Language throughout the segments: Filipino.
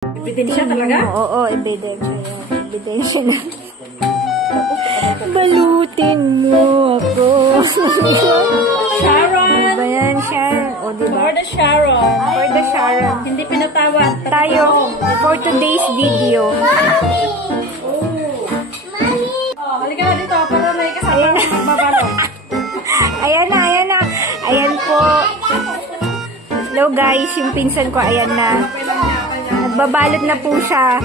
Ebidensya talaga? Oo, ebidensya yan. Ebidensya na. Balutin mo ako. Sharon! Ano ba yan, Sharon? O, diba? For the Sharon. For the Sharon. Hindi pinatawad. Tayo, for today's video. Oh, halika na dito para may kasama kang magbabalo. Ayan na, ayan na. Ayan po. Hello guys, yung pinsan ko, ayan na. Nagbabalot na po siya.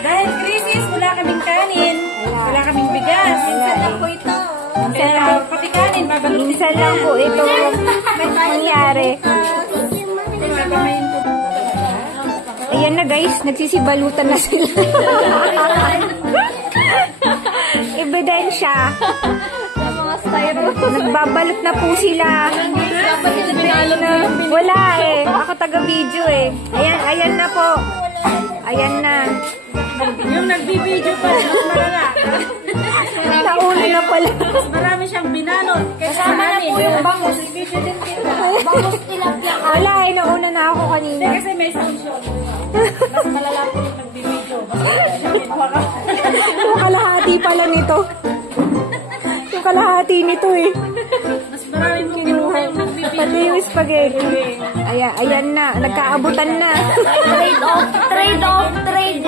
Dahil crisis, wala kaming kanin. Wala kaming bigas. Minsan lang po ito. Pati kanin, babalutin. Minsan lang po ito nangyari. Ayan na guys, nagsisibalutan na sila. Ebidensya. Nagbabalot na po sila. Wala eh. Ako taga-video eh. Ayan, ayan na po. Ayan na. Yung nagbibideo pa, mas malala. Nauna na pala. Mas marami siyang binanot. Kasama na po yung bangus. Video din kita. Bangus tilapia. Wala eh, nauna na ako kanina. Kasi may sound shot. Mas malala po yung nagbibideo. Yung kalahati pala nito. Yung kalahati nito eh. Mas marami mong kinuha yung nagbibideo. Pati yung spaghetti. Ayan, ayan na. Nagkaabutan na. Trade off. Trade off. Trade.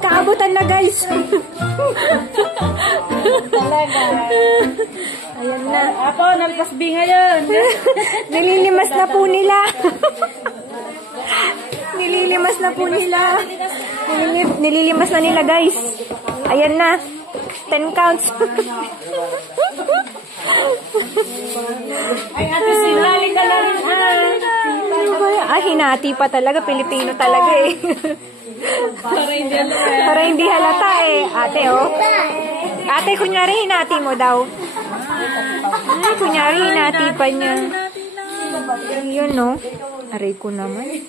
Nagkaabutan na guys. Talaga. Ayan na. Apo, nalpasbi ngayon. Nililimas na po nila. Nililimas na po nila. Nililimas na nila guys. Ayan na. 10 counts. Ay, ate, sinali ka lang. Hinati pa talaga. Pilipino talaga eh. Para hindi halata eh. Ate, oh. Ate, kunyari hinati mo daw. Ay, kunyari hinati pa niya. Yun, no? Aray ko naman.